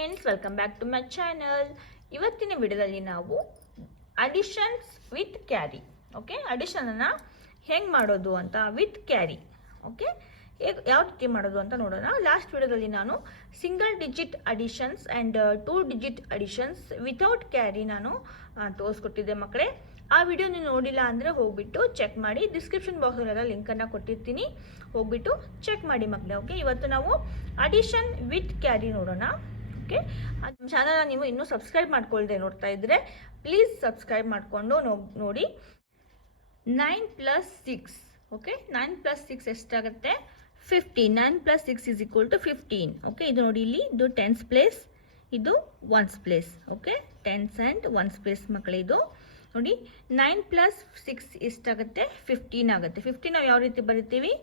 Friends, welcome back to my channel. ಇವತ್ತಿನ ವಿಡಿಯೋದಲ್ಲಿ ನಾವು ಅಡಿಷನ್ಸ್ ವಿತ್ ಕ್ಯಾರಿ, ಓಕೆ, ಅಡಿಷನನ್ನು ಹೆಂಗೆ ಮಾಡೋದು ಅಂತ ವಿತ್ ಕ್ಯಾರಿ, ಓಕೆ, ಯಾವ ರೀತಿ ಮಾಡೋದು ಅಂತ ನೋಡೋಣ. ಲಾಸ್ಟ್ ವಿಡಿಯೋದಲ್ಲಿ ನಾನು single digit additions and 2 digit additions without carry ನಾನು ತೋರಿಸ್ಕೊಟ್ಟಿದ್ದೆ ಮಕ್ಕಳೇ. ಆ ವಿಡಿಯೋ ನೀವು ನೋಡಿಲ್ಲ ಅಂದರೆ ಹೋಗ್ಬಿಟ್ಟು ಚೆಕ್ ಮಾಡಿ, ಡಿಸ್ಕ್ರಿಪ್ಷನ್ ಬಾಕ್ಸಲ್ಲೆಲ್ಲ ಲಿಂಕನ್ನು ಕೊಟ್ಟಿರ್ತೀನಿ, ಹೋಗ್ಬಿಟ್ಟು ಚೆಕ್ ಮಾಡಿ ಮಕ್ಕಳೇ. ಓಕೆ, ಇವತ್ತು ನಾವು ಅಡಿಷನ್ ವಿತ್ ಕ್ಯಾರಿ ನೋಡೋಣ. ಓಕೆ, ನಮ್ಮ ಚಾನಲ್ನ ನೀವು ಇನ್ನೂ ಸಬ್ಸ್ಕ್ರೈಬ್ ಮಾಡ್ಕೊಳ್ದೆ ನೋಡ್ತಾ ಇದ್ದರೆ ಪ್ಲೀಸ್ ಸಬ್ಸ್ಕ್ರೈಬ್ ಮಾಡಿಕೊಂಡು ನೋಡಿ. 9 + 6, ಓಕೆ, 9 + 6 ಎಷ್ಟಾಗುತ್ತೆ? 15. 9 + 6 = 15. ಓಕೆ, ಇದು ನೋಡಿ, ಇಲ್ಲಿ ಇದು ಟೆನ್ಸ್ ಪ್ಲೇಸ್, ಇದು once place. Okay, tense and once place ಮಕ್ಕಳೇ. ಇದು ನೋಡಿ, 9 + 6 ಎಷ್ಟಾಗುತ್ತೆ? 15 ಆಗುತ್ತೆ. 15 ನಾವು ಯಾವ ರೀತಿ ಬರಿತೀವಿ?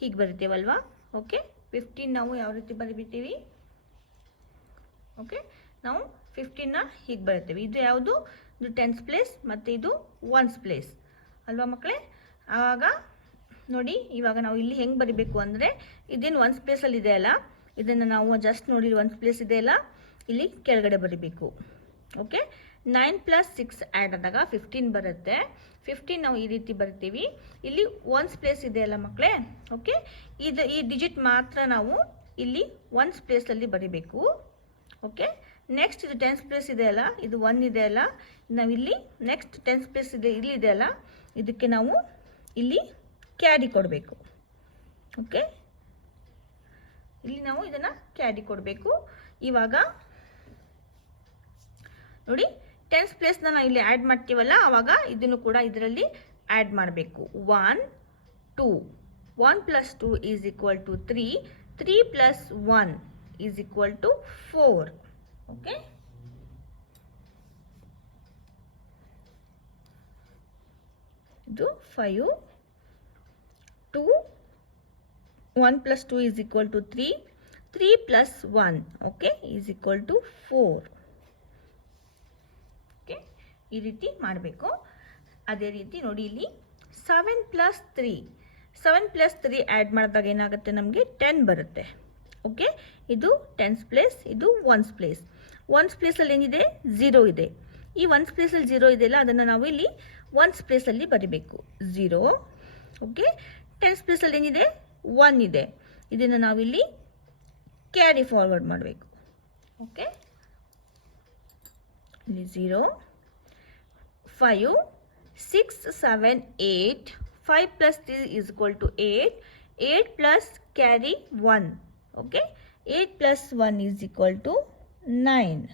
ಹೀಗೆ ಬರಿತೀವಲ್ವಾ? ಓಕೆ, 15 ನಾವು ಯಾವ ರೀತಿ ಬರಿತೀವಿ? ಓಕೆ, ನಾವು 15ನ ಹೀಗೆ ಬರಿತೀವಿ. ಇದು ಯಾವುದು? ಇದು ಟೆನ್ಸ್ ಪ್ಲೇಸ್ ಮತ್ತು ಇದು ಒನ್ಸ್ ಪ್ಲೇಸ್ ಅಲ್ವಾ ಮಕ್ಕಳೇ? ಆವಾಗ ನೋಡಿ, ಇವಾಗ ನಾವು ಇಲ್ಲಿ ಹೆಂಗೆ ಬರಿಬೇಕು ಅಂದರೆ, ಇದೇನು ಒನ್ಸ್ ಪ್ಲೇಸಲ್ಲಿ ಇದೆ ಅಲ್ಲ, ಇದನ್ನು ನಾವು ಜಸ್ಟ್ ನೋಡಿ ಒನ್ಸ್ ಪ್ಲೇಸ್ ಇದೆ ಅಲ್ಲ, ಇಲ್ಲಿ ಕೆಳಗಡೆ ಬರಿಬೇಕು. ಓಕೆ, 9 + 6 ಆ್ಯಡ್ ಆದಾಗ 15 ಬರುತ್ತೆ. 15 ನಾವು ಈ ರೀತಿ ಬರ್ತೀವಿ. ಇಲ್ಲಿ ಒನ್ಸ್ ಪ್ಲೇಸ್ ಇದೆ ಅಲ್ಲ ಮಕ್ಕಳೇ, ಓಕೆ, ಈ ಡಿಜಿಟ್ ಮಾತ್ರ ನಾವು ಇಲ್ಲಿ ಒನ್ಸ್ ಪ್ಲೇಸಲ್ಲಿ ಬರಿಬೇಕು. ಓಕೆ, ನೆಕ್ಸ್ಟ್ ಇದು ಟೆನ್ಸ್ ಪ್ಲೇಸ್ ಇದೆ ಅಲ್ಲ, ಇದು 1 ಇದೆ ಅಲ್ಲ, ನಾವಿಲ್ಲಿ ನೆಕ್ಸ್ಟ್ ಟೆನ್ಸ್ ಪ್ಲೇಸ್ ಇದೆ ಇಲ್ಲಿದೆ ಅಲ್ಲ, ಇದಕ್ಕೆ ನಾವು ಇಲ್ಲಿ ಕ್ಯಾರಿ ಕೊಡಬೇಕು. ಓಕೆ, ಇಲ್ಲಿ ನಾವು ಇದನ್ನು ಕ್ಯಾರಿ ಕೊಡಬೇಕು. ಇವಾಗ ನೋಡಿ, ಟೆನ್ಸ್ ಪ್ಲೇಸ್ನ ನಾವು ಇಲ್ಲಿ ಆ್ಯಡ್ ಮಾಡ್ತೀವಲ್ಲ, ಆವಾಗ ಇದನ್ನು ಕೂಡ ಇದರಲ್ಲಿ ಆ್ಯಡ್ ಮಾಡಬೇಕು. 1 2 1 + 2 = 3. 3 + 1 = 4. ಓಕೆ, ಇದು 5. 1 + 2 = 3. 3 + 1, ಓಕೆ, = 4. ಓಕೆ, ಈ ರೀತಿ ಮಾಡಬೇಕು. ಅದೇ ರೀತಿ ನೋಡಿ, ಇಲ್ಲಿ 7 + 3 ಆ್ಯಡ್ ಮಾಡಿದಾಗ ಏನಾಗುತ್ತೆ? ನಮಗೆ 10 ಬರುತ್ತೆ. ಓಕೆ, ಇದು ಟೆನ್ಸ್ ಪ್ಲೇಸ್, ಇದು ಒನ್ಸ್ ಪ್ಲೇಸ್. ಒನ್ಸ್ ಪ್ಲೇಸಲ್ಲಿ ಏನಿದೆ? 0 ಇದೆ. ಈ ಒನ್ಸ್ ಪ್ಲೇಸಲ್ಲಿ 0 ಇದೆಯಲ್ಲ, ಅದನ್ನು ನಾವು ಇಲ್ಲಿ ಒನ್ಸ್ ಪ್ಲೇಸಲ್ಲಿ ಬರಿಬೇಕು. 0. ಓಕೆ, ಟೆನ್ಸ್ ಪ್ಲೇಸಲ್ಲಿ ಏನಿದೆ? 1 ಇದೆ. ಇದನ್ನು ನಾವಿಲ್ಲಿ ಕ್ಯಾರಿ ಫಾರ್ವರ್ಡ್ ಮಾಡಬೇಕು. ಓಕೆ, ಇಲ್ಲಿ 0 5 6 7 8. 5 + 3 = 8. 8 + ಕ್ಯಾರಿ 1. ಓಕೆ, 8 + 1 = 9.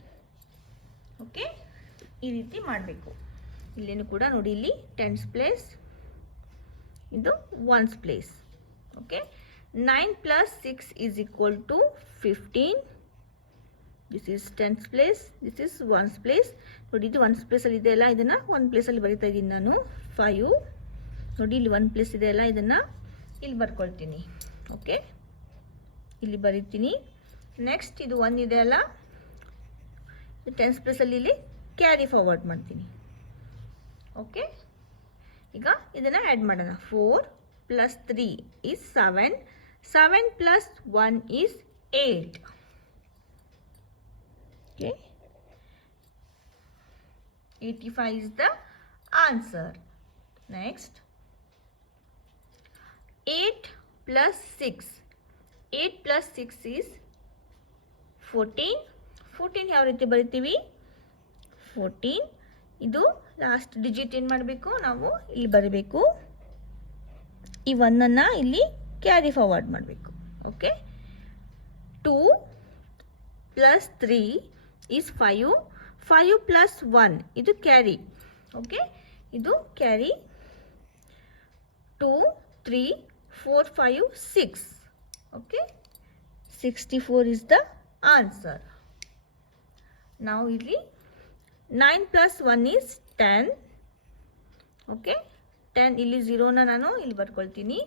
ಓಕೆ, ಈ ರೀತಿ ಮಾಡಬೇಕು. ಇಲ್ಲೇನು ಕೂಡ ನೋಡಿ, ಇಲ್ಲಿ ಟೆನ್ಸ್ ಪ್ಲೇಸ್, ಇದು once place. Okay, 9 + 6 = 15. This is tense place, this is once place. ನೋಡಿ, ಇದು ಒನ್ಸ್ ಪ್ಲೇಸಲ್ಲಿ ಇದೆ ಅಲ್ಲ, ಇದನ್ನು ಒನ್ ಪ್ಲೇಸಲ್ಲಿ ಬರಿತಾ ಇದ್ದೀನಿ ನಾನು. 5 ನೋಡಿ, ಇಲ್ಲಿ 1 ಪ್ಲೇಸ್ ಇದೆ ಅಲ್ಲ, ಇದನ್ನು ಇಲ್ಲಿ ಬರ್ಕೊಳ್ತೀನಿ. ಓಕೆ, ಇಲ್ಲಿ ಬರಿತೀನಿ. ನೆಕ್ಸ್ಟ್ ಇದು 1 ಇದೆ ಅಲ್ಲ, ಇದು ಟೆನ್ಸ್ ಪ್ಲೇಸಲ್ಲಿ ಇಲ್ಲಿ ಕ್ಯಾರಿ ಫಾರ್ವರ್ಡ್ ಮಾಡ್ತೀನಿ. ಓಕೆ, ಈಗ ಇದನ್ನು ಆ್ಯಡ್ ಮಾಡೋಣ. 4 + 3 = 7. 7 + 1 = 8. Okay, 85 is the answer. Next, 8 + 6. 8 + 6 is 14. 14 ಯಾವ ರೀತಿ ಬರಿತೀವಿ? 14. ಇದು ಲಾಸ್ಟ್ ಡಿಜಿಟ್ ಏನು ಮಾಡಬೇಕು? ನಾವು ಇಲ್ಲಿ ಬರೀಬೇಕು. ಈ 1ಅನ್ನು ಇಲ್ಲಿ ಕ್ಯಾರಿ ಫಾರ್ವರ್ಡ್ ಮಾಡಬೇಕು. Okay, 2 + 3 is 5. 5 + 1 ಇದು ಕ್ಯಾರಿ. ಓಕೆ, ಇದು carry. 2 3 4 5 6. Okay, 64 is the answer. ನಾವು ಇಲ್ಲಿ 9 + 1 is 10. ಓಕೆ, 10 ಇಲ್ಲಿ 0ನ ನಾನು ಇಲ್ಲಿ ಬರ್ಕೊಳ್ತೀನಿ.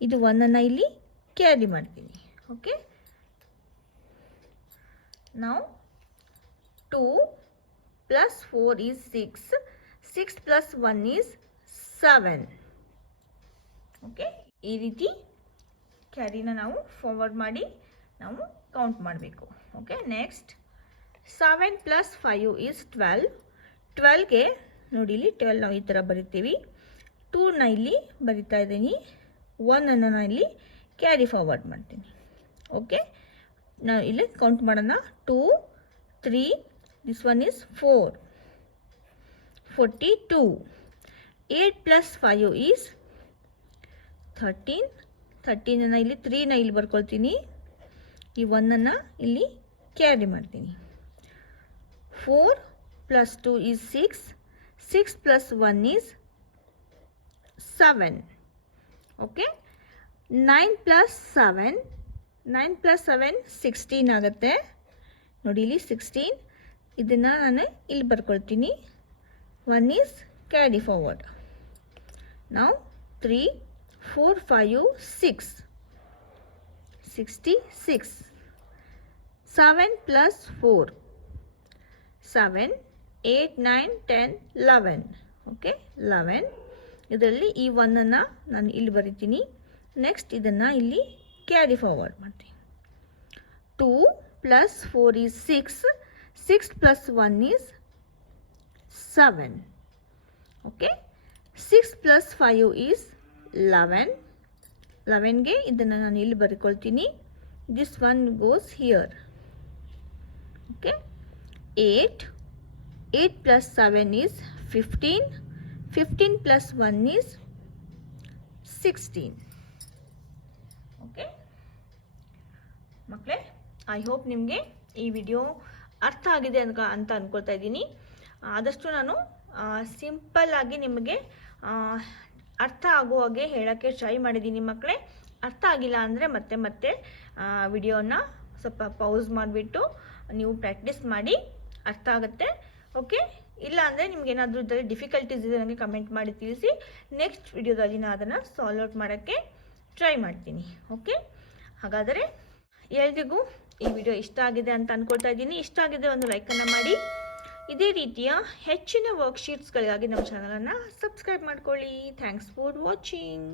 ಇದು 1ಅನ್ನು ಇಲ್ಲಿ ಕ್ಯಾರಿ ಮಾಡ್ತೀನಿ. Okay, now 2 + 4 is 6. 6 + 1 is 7. Okay, ಈ ರೀತಿ ಕ್ಯಾರಿನ ನಾವು ಫಾರ್ವರ್ಡ್ ಮಾಡಿ ನಾವು ಕೌಂಟ್ ಮಾಡಬೇಕು. Okay, next 7 + 5 is 12. 12ಗೆ ನೋಡಿ ಇಲ್ಲಿ 12 ನಾವು ಈ ಥರ ಬರಿತೀವಿ. 2ನ ಇಲ್ಲಿ ಬರಿತಾ ಇದ್ದೀನಿ, 1ಅನ್ನು ನಾನು ಇಲ್ಲಿ ಕ್ಯಾರಿ ಫಾರ್ವರ್ಡ್ ಮಾಡ್ತೀನಿ. ಓಕೆ, ನಾವು ಇಲ್ಲಿ ಕೌಂಟ್ ಮಾಡೋಣ. 2, 3, ದಿಸ್ ಒನ್ ಇಸ್ 4, 42. 8 + 5 is 13. 13ಅನ್ನು ಇಲ್ಲಿ 3ನ ಇಲ್ಲಿ ಬರ್ಕೊಳ್ತೀನಿ, ಈ 1ಅನ್ನು ಇಲ್ಲಿ ಕ್ಯಾರಿ ಮಾಡ್ತೀನಿ. 4 + 2 is 6. 6 + 1 is 7. ಓಕೆ, 9 + 7. 9 + 7 16 ಆಗುತ್ತೆ. ನೋಡಿ ಇಲ್ಲಿ 16, ಇದನ್ನು ನಾನು ಇಲ್ಲಿ ಬರ್ಕೊಳ್ತೀನಿ. 1 is carry forward. Now 3, 4, 5, 6. 66. 7 + 4. 7, 8, 9, 10, 11. Okay, 11. ಇದರಲ್ಲಿ ಈ 1ಅನ್ನು ನಾನು ಇಲ್ಲಿ ಬರಿತೀನಿ. ನೆಕ್ಸ್ಟ್ ಇದನ್ನು ಇಲ್ಲಿ ಕ್ಯಾರಿ ಫಾರ್ವರ್ಡ್ ಮಾಡ್ತೀನಿ. 2 + 4 is 6. 6 + 1 is 7. Okay, 6 + 5 is 11. 11ಗೆ ಇದನ್ನು ನಾನು ಇಲ್ಲಿ ಬರಿಕೊಳ್ತೀನಿ. This one goes here. Okay, 8. 8 + 7 is 15. 15 + 1 is 16. Okay ಮಕ್ಕಳೇ, ಐ ಹೋಪ್ ನಿಮಗೆ ಈ ವಿಡಿಯೋ ಅರ್ಥ ಆಗಿದೆ ಅಂತ ಅಂದ್ಕೊಳ್ತಾ ಇದ್ದೀನಿ. ಆದಷ್ಟು ನಾನು ಸಿಂಪಲ್ ಆಗಿ ನಿಮಗೆ ಅರ್ಥ ಆಗೋ ಹಾಗೆ ಹೇಳೋಕ್ಕೆ ಟ್ರೈ ಮಾಡಿದ್ದೀನಿ ಮಕ್ಕಳೇ. ಅರ್ಥ ಆಗಿಲ್ಲ ಅಂದರೆ ಮತ್ತೆ ವಿಡಿಯೋನ ಸ್ವಲ್ಪ ಪೌಸ್ ಮಾಡಿಬಿಟ್ಟು ನೀವು ಪ್ರಾಕ್ಟೀಸ್ ಮಾಡಿ, ಅರ್ಥ ಆಗುತ್ತೆ. ಓಕೆ, ಇಲ್ಲ ಅಂದರೆ ನಿಮ್ಗೇನಾದರೂ ಇದರಲ್ಲಿ ಡಿಫಿಕಲ್ಟೀಸ್ ಇದೆ ನನಗೆ ಕಮೆಂಟ್ ಮಾಡಿ ತಿಳಿಸಿ. ನೆಕ್ಸ್ಟ್ ವಿಡಿಯೋದಲ್ಲಿ ನಾನು ಅದನ್ನು ಸಾಲ್ವ್ ಔಟ್ ಮಾಡೋಕ್ಕೆ ಟ್ರೈ ಮಾಡ್ತೀನಿ. ಓಕೆ, ಹಾಗಾದರೆ ಎಲ್ರಿಗೂ ಈ ವಿಡಿಯೋ ಇಷ್ಟ ಆಗಿದೆ ಅಂತ ಅಂದ್ಕೊಳ್ತಾ ಇದ್ದೀನಿ. ಇಷ್ಟ ಆಗಿದೆ ಒಂದು ಲೈಕನ್ನು ಮಾಡಿ. ಇದೇ ರೀತಿಯ ಹೆಚ್ಚಿನ ವರ್ಕ್ಶೀಟ್ಸ್ಗಳಿಗಾಗಿ ನಮ್ಮ ಚಾನಲನ್ನು ಸಬ್ಸ್ಕ್ರೈಬ್ ಮಾಡ್ಕೊಳ್ಳಿ. Thanks for watching.